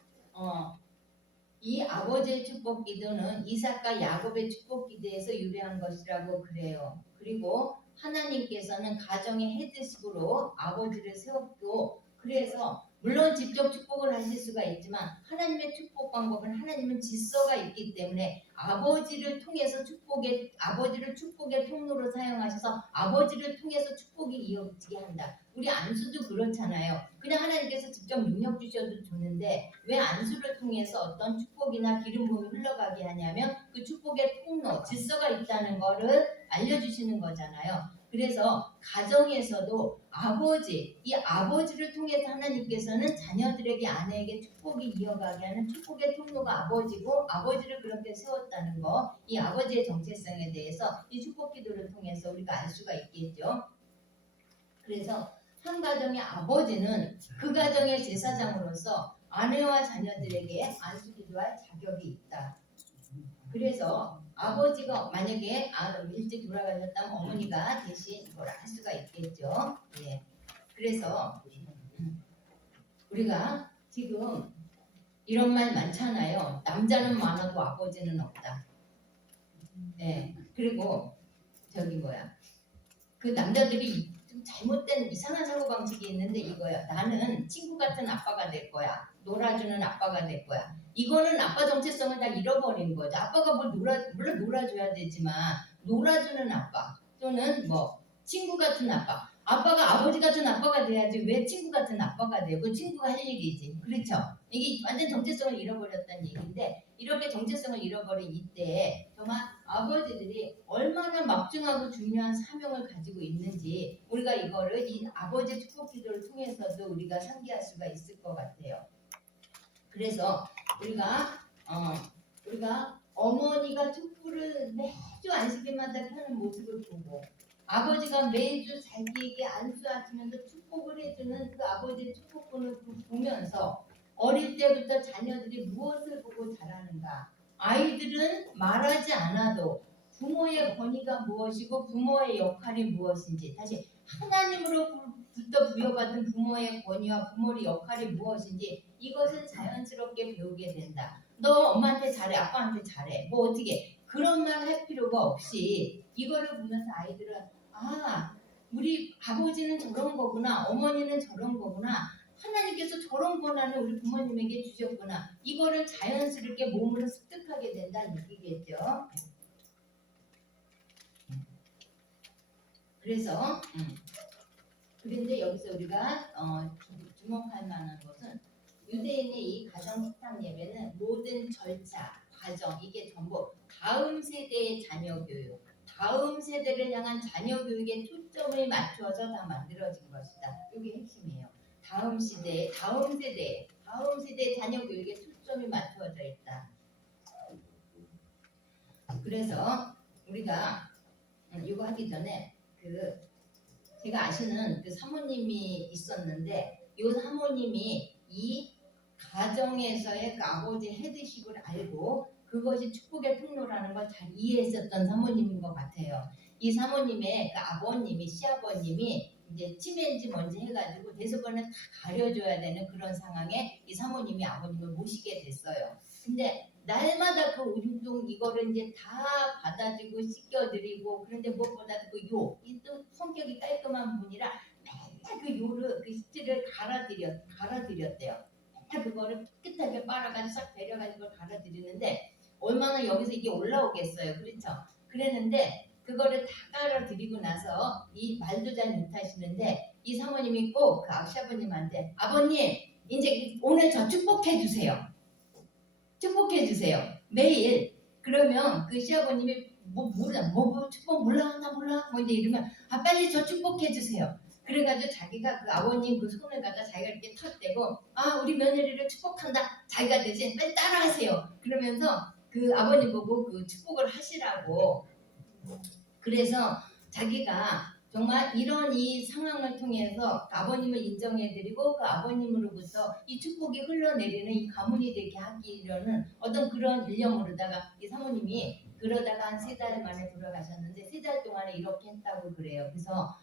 이 아버지의 축복 기도는 이삭과 야곱의 축복 기도에서 유래한 것이라고 그래요. 그리고 하나님께서는 가정의 헤드식으로 아버지를 세웠고 그래서 물론 직접 축복을 하실 수가 있지만 하나님의 축복 방법은 하나님은 질서가 있기 때문에 아버지를 통해서 아버지를 축복의 통로로 사용하셔서 아버지를 통해서 축복이 이어지게 한다. 우리 안수도 그렇잖아요. 그냥 하나님께서 직접 능력 주셔도 좋는데 왜 안수를 통해서 어떤 축복이나 기름 부음이 흘러가게 하냐면 그 축복의 통로, 질서가 있다는 거를 알려주시는 거잖아요. 그래서 가정에서도 이 아버지를 통해서 하나님께서는 자녀들에게 아내에게 축복이 이어가게 하는 축복의 통로가 아버지고 아버지를 그렇게 세웠다는 거, 이 아버지의 정체성에 대해서 이 축복 기도를 통해서 우리가 알 수가 있겠죠. 그래서 한 가정의 아버지는 그 가정의 제사장으로서 아내와 자녀들에게 안수 기도할 자격이 있다. 그래서 아버지가 만약에 일찍 돌아가셨다면 어머니가 대신 이걸 할 수가 있겠죠. 예. 그래서 우리가 지금 이런 말 많잖아요. 남자는 많아도 아버지는 없다. 예. 그리고 그 남자들이 좀 잘못된 이상한 사고방식이 있는데 이거야. 나는 친구 같은 아빠가 될 거야. 놀아주는 아빠가 될 거야. 이거는 아빠 정체성을 다 잃어버린 거죠. 아빠가 물론 놀아줘야 되지만 놀아주는 아빠 또는 친구 같은 아빠. 아빠가 아버지 같은 아빠가 돼야지 왜 친구 같은 아빠가 되고 친구가 할 일이지. 그렇죠? 이게 완전 정체성을 잃어버렸다는 얘기인데 이렇게 정체성을 잃어버린 이때에 정말 아버지들이 얼마나 막중하고 중요한 사명을 가지고 있는지 우리가 이거를 이 아버지의 축복 기도를 통해서도 우리가 상기할 수가 있을 것 같아요. 그래서 우리가 어머니가 촛불을 매주 안식일마다 켜는 모습을 보고 아버지가 매주 자기에게 안수하시면서 축복을 해주는 그 아버지의 축복권을 보면서 어릴 때부터 자녀들이 무엇을 보고 자라는가. 아이들은 말하지 않아도 부모의 권위가 무엇이고 부모의 역할이 무엇인지 다시 하나님으로부터 부여받은 부모의 권위와 부모의 역할이 무엇인지 이것을 자연스럽게 배우게 된다. 너 엄마한테 잘해, 아빠한테 잘해. 뭐 어떻게 그런 말 할 필요가 없이 이거를 보면서 아이들은 아 우리 아버지는 저런 거구나, 어머니는 저런 거구나. 하나님께서 저런 권한을 우리 부모님에게 주셨구나. 이거를 자연스럽게 몸으로 습득하게 된다는 얘기겠죠. 그래서 그런데 여기서 우리가 주목할 만한 것은 유대인의 이 가정 식탁 예배는 모든 절차, 과정 이게 전부 다음 세대의 자녀 교육, 다음 세대를 향한 자녀 교육에 초점을 맞춰서 다 만들어진 것이다. 이게 핵심이에요. 다음 세대의 자녀 교육에 초점이 맞춰져 있다. 그래서 우리가 이거 하기 전에 제가 아시는 그 사모님이 있었는데 이 사모님이 이 가정에서의 그 아버지 헤드십을 알고 그것이 축복의 통로라는 걸 잘 이해했었던 사모님인 것 같아요. 이 사모님의 그 아버님이 시아버님이 이제 치매인지 뭔지 해가지고 대소변을 다 가려줘야 되는 그런 상황에 이 사모님이 아버님을 모시게 됐어요. 근데 날마다 그 운동 이거를 이제 다 받아주고 씻겨드리고 그런데 무엇보다도 또 성격이 깔끔한 분이라 맨날 그 시트를 갈아드렸대요. 맨날 그거를 깨끗하게 빨아가지고 싹 데려가지고 갈아드리는데 얼마나 여기서 이게 올라오겠어요. 그렇죠? 그랬는데 그거를 다 깔아드리고 나서 이 말도 잘 못하시는데 이 사모님이 꼭 그 시아버님한테 아버님 이제 오늘 저 축복해 주세요. 축복해 주세요. 매일. 그러면 그 시아버님이 뭐 축복 몰라 뭐 이제 이러면 빨리 저 축복해 주세요. 그래가지고 자기가 그 아버님 그 손을 갖다 자기가 이렇게 탁 대고 우리 며느리를 축복한다. 자기가 대신 빨리 따라하세요. 그러면서 그 아버님 보고 그 축복을 하시라고. 그래서 자기가 정말 이런 이 상황을 통해서 아버님을 인정해드리고 그 아버님으로부터 이 축복이 흘러내리는 이 가문이 되게 하기로는 어떤 그런 일념으로다가 이 사모님이 그러다가 한 3달 만에 돌아가셨는데 3달 동안에 이렇게 했다고 그래요. 그래서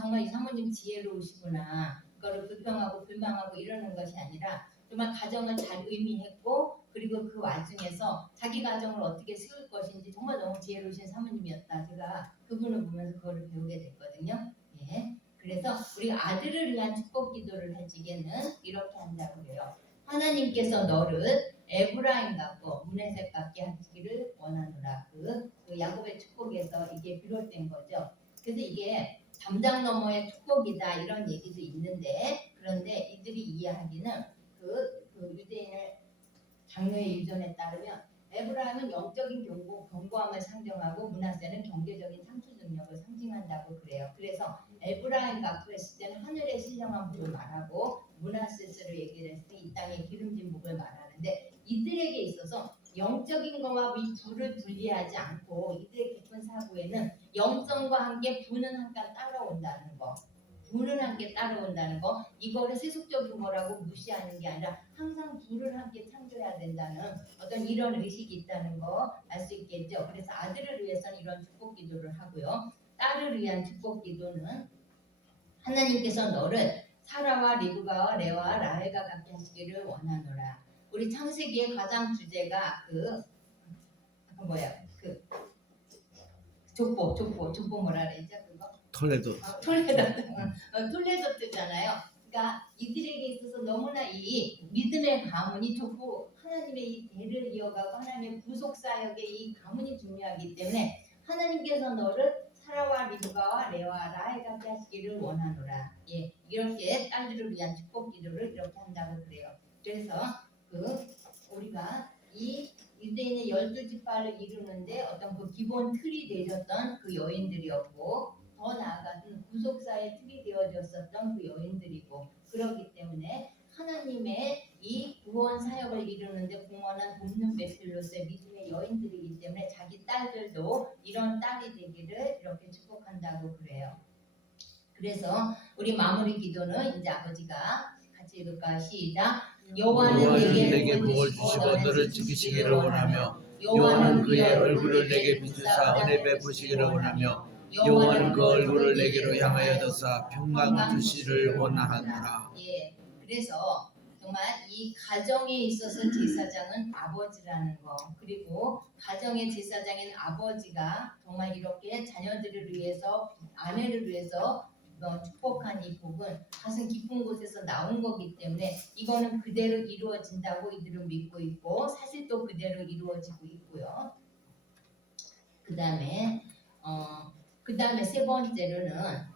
정말 이 사모님 지혜로우시구나. 그거를 불평하고 불망하고 이러는 것이 아니라 정말 가정을 잘 의미했고 그리고 그 와중에서 자기 가정을 어떻게 세울 것인지 정말 너무 지혜로우신 사모님이었다. 제가 그분을 보면서 그거를 배우게 됐거든요. 예. 그래서 우리 아들을 위한 축복 기도를 해지게는 이렇게 한다고 해요. 하나님께서 너를 에브라임 같고 문해색 같게 하시기를 원하노라. 그 야곱의 축복에서 이게 비롯된 거죠. 그래서 이게 담장 너머의 축복이다 이런 얘기도 있는데 그런데 이들이 이해하기는 그 유대인의 장로의 유전에 따르면 에브라임은 영적인 견고함을 상징하고 므낫세는 경제적인 창출 능력을 상징한다고 그래요. 그래서 에브라임 갖고 했을 때는 하늘의 신령한 복을 말하고 므낫세를 얘기를 했을 때 이 땅의 기름진 복을 말하는데 이들에게 있어서 영적인 것과 이 불을 분리하지 않고 이들의 깊은 사고에는 영성과 함께 부는 함께 따라온다는 거. 불을 함께 따라온다는 거 이거를 세속적인 거라고 무시하는 게 아니라 항상 불을 함께 창조해야 된다는 어떤 이런 의식이 있다는 거 알 수 있겠죠. 그래서 아들을 위해서는 이런 축복 기도를 하고요. 딸을 위한 축복 기도는 하나님께서 너를 사라와 리브가와 레와 라헬과 같게 하시기를 원하노라. 우리 창세기의 가장 주제가 족보 뭐라 그랬죠? 톨레도. 톨레도트잖아요. 그러니까 이들에게 있어서 너무나 이 믿음의 가문이 좋고 하나님의 이 대를 이어가고 하나님의 구속 사역의 이 가문이 중요하기 때문에 하나님께서 너를 사라와 리브가와 레와 라헬같이 하시기를 원하노라. 예, 이렇게 딸들을 위한 축복 기도를 이렇게 한다고 그래요. 그래서 우리가 이 유대인의 12지파를 이루는데 어떤 그 기본 틀이 되셨던 그 여인들이었고 더 나아가서는 구속사의 틀이 되어졌었던 그 여인들이고 그렇기 때문에 하나님의 이 구원 사역을 이루는데 공헌한 돕는 베틀로스의 믿음의 여인들이기 때문에 자기 딸들도 이런 딸이 되기를 이렇게 축복한다고 그래요. 그래서 우리 마무리 기도는 이제 아버지가 같이 읽을까 시작. 여호와는 내게 복을 주시고 너를 지키시기를 원하며 여호와는 그의 얼굴을 내게 비추사 은혜 베푸시기를 원하며 여호와는 그 얼굴을 내게로 향하여 드사 평강 주시를 원하노라. 예, 그래서 정말 이 가정에 있어서 제사장은 아버지라는 거, 그리고 가정의 제사장인 아버지가 정말 이렇게 자녀들을 위해서, 아내를 위해서 축복한 이 복은 가슴 깊은 곳에서 나온 거기 때문에 이거는 그대로 이루어진다고 이들은 믿고 있고, 사실 또 그대로 이루어지고 있고요. 그 다음에 세 번째로는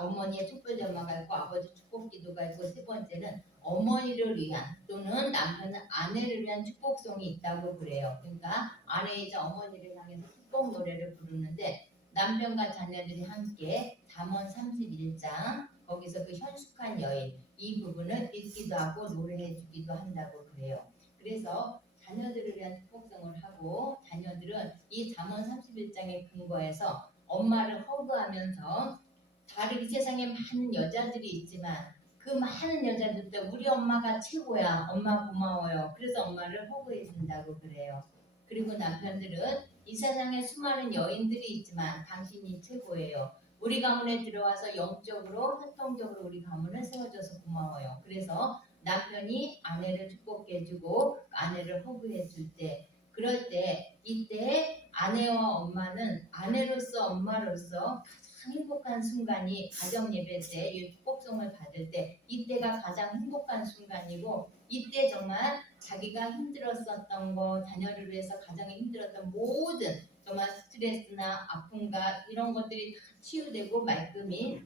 어머니의 촛불 점화가 있고 아버지 축복 기도가 있고, 세 번째는 어머니를 위한 또는 남편은 아내를 위한 축복송이 있다고 그래요. 그러니까 아내이자 어머니를 향해서 축복 노래를 부르는데, 남편과 자녀들이 함께 잠언 31장 거기서 그 현숙한 여인 이 부분을 읽기도 하고 노래해 주기도 한다고 그래요. 그래서 자녀들을 위한 축복송을 하고, 자녀들은 이 잠언 31장의 근거에서 엄마를 허그하면서, 다른 세상에 많은 여자들이 있지만 그 많은 여자들 때 우리 엄마가 최고야, 엄마 고마워요, 그래서 엄마를 허그해 준다고 그래요. 그리고 남편들은 이 세상에 수많은 여인들이 있지만 당신이 최고예요, 우리 가문에 들어와서 영적으로 활동적으로 우리 가문을 세워줘서 고마워요. 그래서 남편이 아내를 축복해주고 아내를 허그해 줄 때, 그럴 때 이때 아내와 엄마는 아내로서 엄마로서 가장 행복한 순간이 가정 예배 때, 이 축복송을 받을 때 이때가 가장 행복한 순간이고, 이때 정말 자기가 힘들었었던 거, 자녀를 위해서 가정에 힘들었던 모든 정말 스트레스나 아픔과 이런 것들이 다 치유되고 말끔히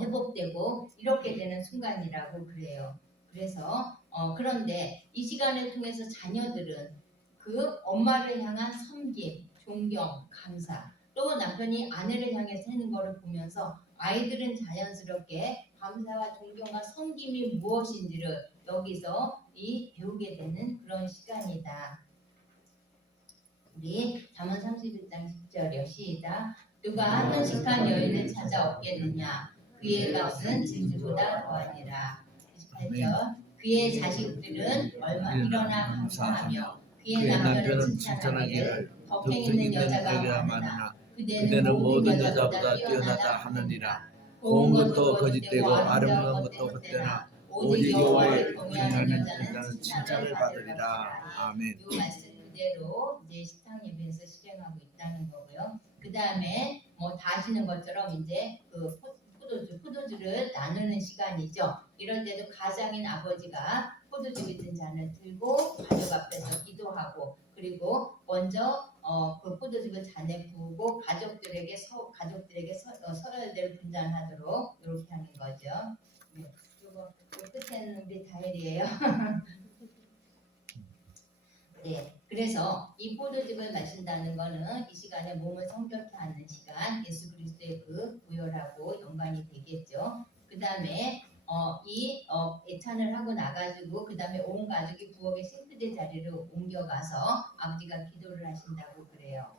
회복되고 이렇게 되는 순간이라고 그래요. 그래서 그런데 이 시간을 통해서 자녀들은 그 엄마를 향한 섬김, 존경, 감사, 또 남편이 아내를 향해서 하는 것을 보면서 아이들은 자연스럽게 감사와 존경과 섬김이 무엇인지를 여기서 배우게 되는 그런 시간이다. 우리 잠언 31장 10절이요. 시작. 누가 현식한 여인을 찾아 얻겠느냐, 그의 값은 질주보다 더하니라. 28절. 그의 자식들은 일어나 감사하며 그의 남편은 칭찬하기를 덕행 있는 여자가 많으나 그대는 모든 여자보다 뛰어나다 하느니라. 고운 것도 거짓되고 아름다운 것도 헛되나 오직 여호와의 경외하는 여자는 칭찬을 받으리라. 아멘. 이 말씀 그대로 이제 식탁 예배에서 실행하고 있다는 거고요. 그 다음에 다 아시는 것처럼 이제 그 포도주를 나누는 시간이죠. 이럴 때도 가장인 아버지가 포도주 빚은 잔을 들고 가족 앞에서 기도하고, 그리고 먼저 그 포도주를 잔에 부으고 가족들에게 서열대로 분잔하도록 이렇게 하는 거죠. 네. 요 끝에는 우리 다일이에요. 네, 그래서 이 포도즙을 마신다는 것은 이 시간에 몸을 성결케 하는 시간, 예수 그리스도의 그 부혈하고 연관이 되겠죠. 그 다음에 애찬을 하고 나가지고 그 다음에 온 가족이 부엌의 싱크대 자리로 옮겨가서 아버지가 기도를 하신다고 그래요.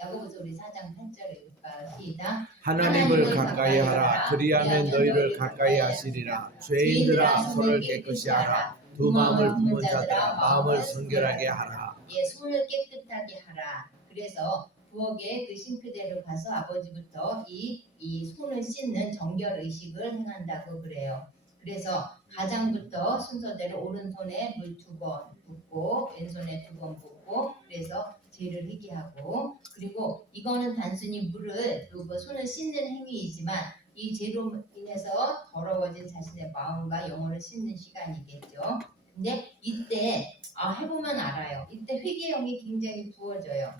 야고보서 우리 4장 8절 읽을까요? 시작. 하나님을 가까이 하라. 그리하면 너희를 가까이 하시리라. 죄인들아 손을 깨끗이 하라. 두 마음을 품은 자들아 마음을 순결하게 하라. 예, 손을 깨끗하게 하라. 그래서 부엌에 그 싱크대로 가서 아버지부터 이 손을 씻는 정결 의식을 행한다고 그래요. 그래서 가장부터 순서대로 오른손에 물 2번 붓고 왼손에 2번 붓고, 그래서 죄를 회개하고, 그리고 이거는 단순히 물을 손을 씻는 행위이지만 이 죄로 인해서 더러워진 자신의 마음과 영혼을 씻는 시간이겠죠. 근데 이때 해보면 알아요. 이때 회개형이 굉장히 부어져요.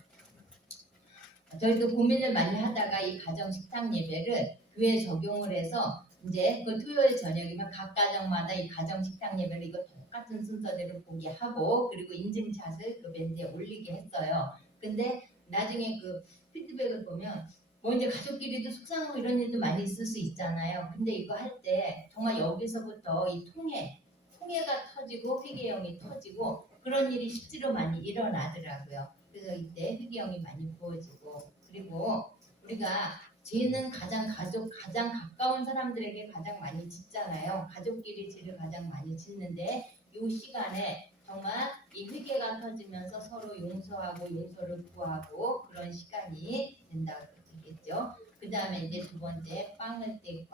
저희도 고민을 많이 하다가 이 가정 식탁 예배를 교회에 적용을 해서 이제 그 토요일 저녁이면 각 가정마다 이 가정 식탁 예배를 이거 똑같은 순서대로 보게 하고, 그리고 인증샷을 그 밴드에 올리게 했어요. 근데 나중에 그 피드백을 보면 이제 가족끼리도 속상하고 이런 일도 많이 있을 수 있잖아요. 근데 이거 할 때 정말 여기서부터 이 통해가 터지고 회개형이 터지고 그런 일이 실제로 많이 일어나더라고요. 그래서 이때 회개형이 많이 부어지고, 그리고 우리가 죄는 가장 가까운 사람들에게 가장 많이 짓잖아요. 가족끼리 죄를 가장 많이 짓는데 이 시간에 정말 이 회개가 터지면서 서로 용서하고 용서를 구하고 그런 시간이 된다고 되겠죠. 그 다음에 이제 두 번째 빵을 떼고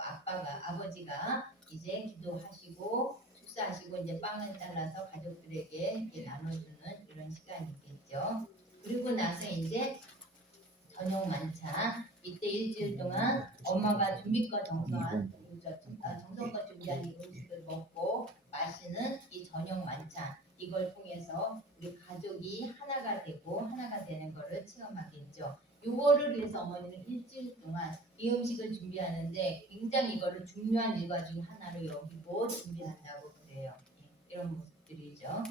아버지가 이제 기도하시고 식사하시고 이제 빵을 잘라서 가족들에게 이렇게 나눠주는 이런 시간이겠죠. 그리고 나서 이제 저녁 만찬 이때 일주일 동안 엄마가 준비껏 정성껏 준비한 이 음식을 먹고 마시는 이 저녁 만찬 이걸 통해서 우리 가족이 하나가 되고 하나가 되는 것을 체험하겠죠. 요거를 위해서 어머니는 일주일 동안 이 음식을 준비하는데 굉장히 이거를 중요한 일과 중 하나로 여기고 준비한다고 그래요. 이런 모습들이죠.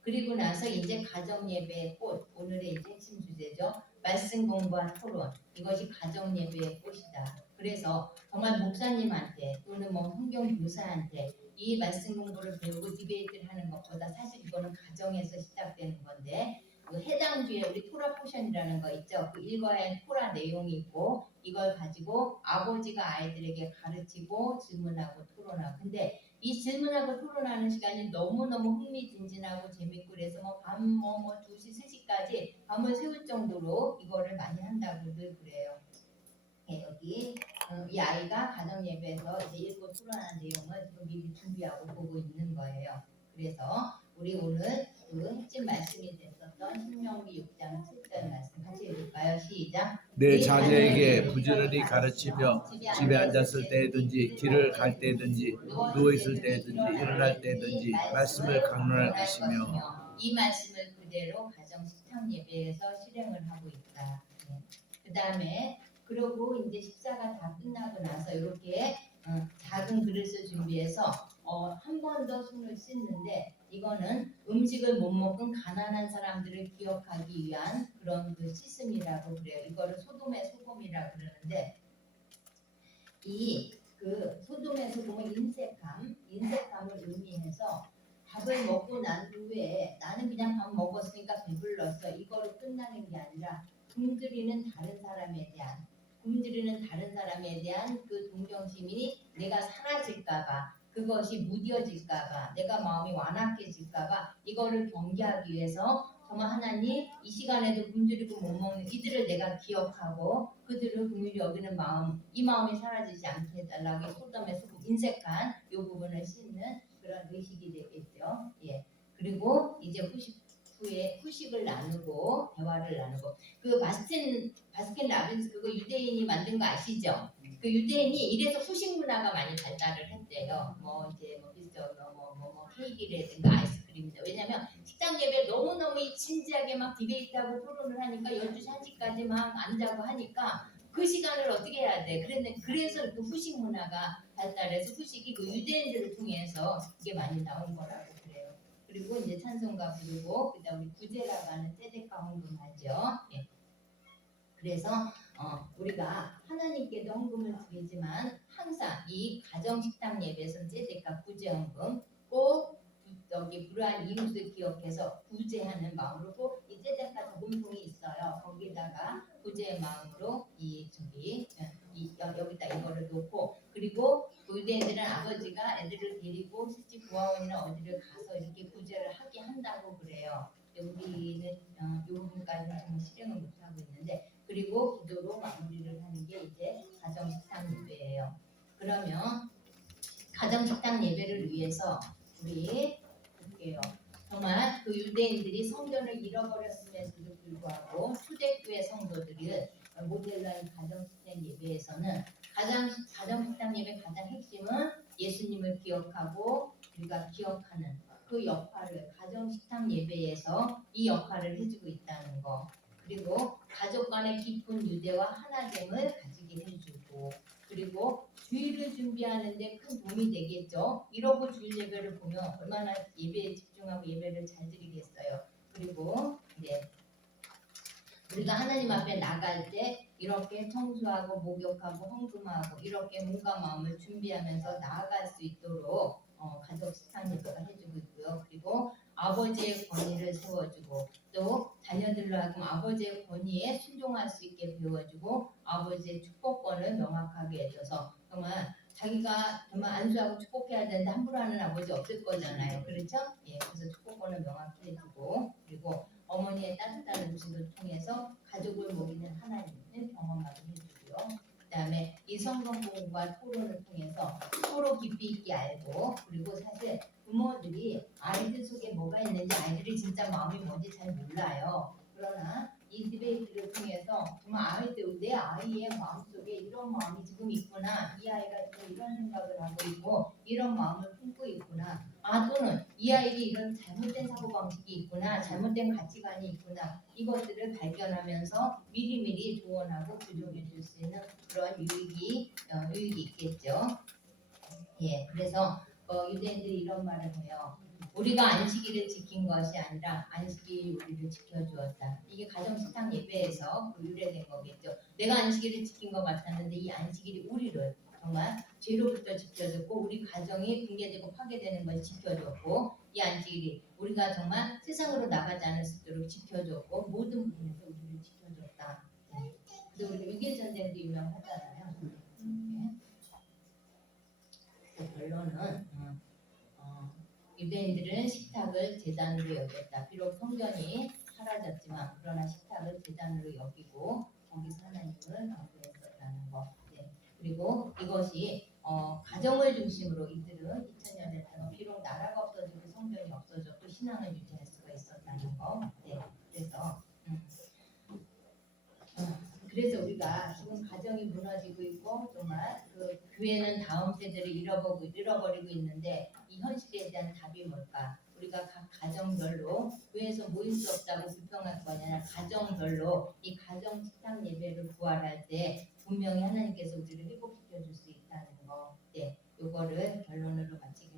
그리고 나서 이제 가정 예배의 꽃 오늘의 이제 핵심 주제죠. 말씀 공부와 토론 이것이 가정 예배의 꽃이다. 그래서 정말 목사님한테 또는 뭐 성경 교사한테 이 말씀 공부를 배우고 디베이트를 하는 것보다 사실 이거는 가정에서 시작되는 건데 그 해당 주에 우리 토라 포션이라는 거 있죠. 그 읽어야 할 토라 내용이 있고 이걸 가지고 아버지가 아이들에게 가르치고 질문하고 토론하고 근데 이 질문하고 토론하는 시간이 너무너무 흥미진진하고 재밌고 그래서 뭐 밤 2시, 3시까지 밤을 새울 정도로 이거를 많이 한다고들 그래요. 여기 이 아이가 가정 예배에서 이제 읽고 토론하는 내용을 지금 미리 준비하고 보고 있는 거예요. 그래서 우리 오늘 그 핵심 말씀이 됐었던 신명기 6장 7절 말씀 같이 읽을까요? 시작. 내 자녀에게 부지런히 가르치며 집에 앉았을 때든지 길을 갈 때든지 누워 있을 때든지 일어날 때든지 말씀을 강론하시며 이 말씀을 그대로 가정 식탁 예배에서 실행을 하고 있다. 그 다음에 그러고 이제 식사가 다 끝나고 나서 이렇게 작은 그릇을 준비해서 한 번 더 손을 씻는데 이거는 음식을 못 먹은 가난한 사람들을 기억하기 위한 그런 그 씻음이라고 그래요. 이거를 소돔의 소금이라고 그러는데 이 그 소돔의 소금은 인색함을 의미해서 밥을 먹고 난 후에 나는 그냥 밥 먹었으니까 배불렀어. 이거로 끝나는 게 아니라 굶주리는 다른 사람에 대한 그 동정심이 내가 사라질까봐 그것이 무뎌질까봐 내가 마음이 완악해질까봐 이거를 경계하기 위해서 정말 하나님 이 시간에도 굶주리고 못 먹는 이들을 내가 기억하고 그들을 긍휼히 여기는 마음 이 마음이 사라지지 않게 해달라고 소돔의 소금 인색한 이 부분을 씻는 그런 의식이 되겠죠. 예. 그리고 이제 후식을 나누고 대화를 나누고 그 바스킨 라빈스 그거 유대인이 만든 거 아시죠? 그 유대인이 이래서 후식 문화가 많이 발달을 했대요. 뭐 이제 뭐 비슷한 뭐 케이크라든가 아이스크림인데 왜냐면 식당 예배 너무너무 진지하게 막 디베이트하고 토론을 하니까 12시 1시까지 막 앉자고 하니까 그 시간을 어떻게 해야 돼? 그래서 그 후식 문화가 발달해서 후식이 그 유대인들을 통해서 이게 많이 나온 거라고 그래요. 그리고 이제 찬송가 부르고 그다음 우리 구제라고 하는 떼데카 헌금하죠. 예. 그래서 우리가 하나님께도 헌금을 드리지만 항상 이 가정 식당 예배에서는 떼데카 구제 헌금 꼭 여기 불우한 이웃을 기억해서 구제하는 마음으로 꼭 이 떼데카 저금통이 있어요. 거기다가 구제의 마음으로 여기다 이거를 놓고 그리고 유대인들은 아버지가 애들을 데리고 실제 구하원이나 어디를 가서 이렇게 구제를 하게 한다고 그래요. 우리는 이 부분까지는 정말 실행을 못 하고 있는데 그리고 기도로 마무리를 하는 게 이제 가정 식당 예배예요. 그러면 가정 식당 예배를 위해서 우리 볼게요. 정말 그 유대인들이 성전을 잃어버렸음에도 불구하고 초대교회 성도들이 모델로 한 가정 식당 예배에서는 가정 식당 예배 가장 핵심은 예수님을 기억하고 우리가 기억하는 그 역할을 가정 식당 예배에서 이 역할을 해주고 있다는 거. 그리고 가족 간의 깊은 유대와 하나됨을 가지게 해주고 그리고 주일을 준비하는데 큰 도움이 되겠죠. 이러고 주일 예배를 보면 얼마나 예배에 집중하고 예배를 잘 드리겠어요. 그리고 우리가 하나님 앞에 나갈 때 이렇게 청소하고 목욕하고 헌금하고 이렇게 몸과 마음을 준비하면서 나아갈 수 있도록 가족 식탁 예배가 해주고 있고요. 그리고 아버지의 권위를 세워주고 또 자녀들로 하여금 아버지의 권위에 순종할 수 있게 배워주고 아버지의 축복권을 명확하게 해줘서 정말 자기가 정말 안수하고 축복해야 되는데 함부로 하는 아버지 없을 거잖아요. 그렇죠? 예, 그래서 축복권을 명확히 해주고 그리고 어머니의 따뜻한 음식을 통해서 가족을 먹이는 하나님을 경험하게 해주고요. 그 다음에 이 이 성경 공부와 토론을 통해서 서로 깊이 있게 알고 그리고 사실 부모들이 아이들 속에 뭐가 있는지 아이들이 진짜 마음이 뭔지 잘 몰라요. 그러나 이 디베이트를 통해서 정말 아이들 내 아이의 마음속에 이런 마음이 지금 있구나. 이 아이가 지금 이런 생각을 하고 있고 이런 마음을 품고 있구나. 또는 이 아이들이 이런 잘못된 사고방식이 있구나. 잘못된 가치관이 있구나. 이것들을 발견하면서 미리미리 조언하고 조정해 줄 수 있는 그런 유익이 있겠죠. 예, 그래서 유대인들이 이런 말을 해요. 우리가 안식일을 지킨 것이 아니라 안식일이 우리를 지켜주었다. 이게 가정식탁 예배에서 유래된 거겠죠. 내가 안식일을 지킨 것 같았는데 이 안식일이 우리를 정말 죄로부터 지켜줬고 우리 가정이 붕괴되고 파괴되는 걸 지켜줬고 이 안식일이 우리가 정말 세상으로 나가지 않을 수 있도록 지켜줬고 모든 부분에서 우리를 지켜줬다. 그래서 우리가 6.1 전쟁도 유명하잖아요. 결론은 유대인들은 식탁을 제단으로 여겼다. 비록 성전이 사라졌지만 그러나 식탁을 제단으로 여기고 거기서 하나님을 경배했었다는 것. 네. 그리고 이것이 가정을 중심으로 이들은 2000년에 비록 나라가 없어지고 성전이 없어져도 신앙을 유지할 수가 있었다는 거. 네. 그래서 우리가 지금 가정이 무너지고 있고 정말 그 교회는 다음 세대를 잃어버리고 있는데 이 현실에 대한 답이 뭘까? 우리가 각 가정별로 교회에서 모일 수 없다고 불평할 거 아니라 가정별로 이 가정 식탁 예배를 부활할 때 분명히 하나님께서 우리를 회복시켜 줄 수 있다는 거. 네, 요거를 결론으로 마치겠습니다.